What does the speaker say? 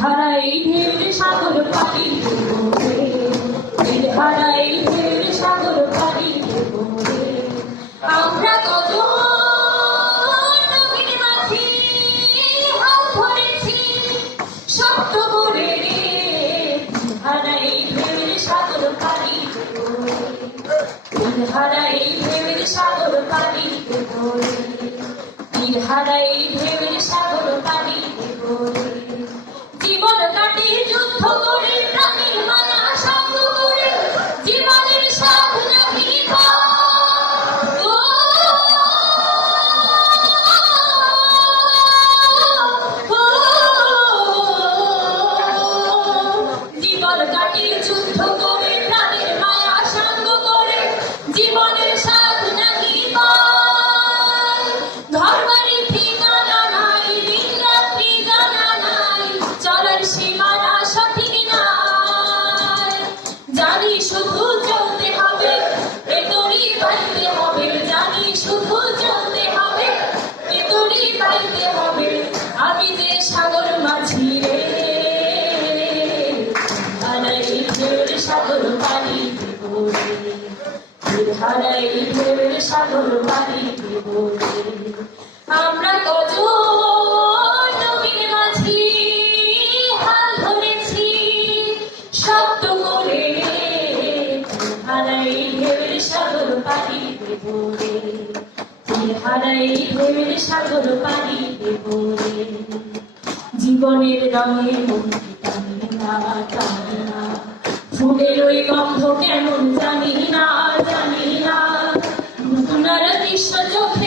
হারাই ঢের সাগর পাড়ি হারাই ঢের সাগর পাড়ি আমরা কত নবীর মাঝি হাল ধরেছি শক্ত করে হারাই ঢের সাগর পাড়ি হারাই ঢের সাগর পাড়ি হারাই ঢের সাগর পাড়ি জীবন কাটি যুদ্ধ করে প্রাণীর মায়া সঙ্গ করে জীবনের সাধ নাহি জীবন কাটি যুদ্ধ করে প্রাণীর মায়া সঙ্গ করে জীবনের সাধ নাহি ধর্মের ঠিকানা নাই দিন রাত্রি জানা নাই চলার সীমানা সঠিক নাই জানি শুধু চলতে হবে এ দড়ি বাইতে হবে জানি শুধু চলতে হবে এ দড়ি বাইতে হবে আমি যে সাগর মাঝি রে হারাই ঢের সাগর পাড়ি দেব হারাই ঢের সাগর পাড়ি দেব আমরা কত নবীর মাঝি হাল ধরেছি শক্ত করে হারাই ঢের সাগর পাড়ি দেব হারাই ঢের সাগর পাড়ি দেব জীবনের রঙে মনকে টানে না টানে না ফুলের ওই গন্ধ কেমন জানি না নতুন দৃশ্য চোখে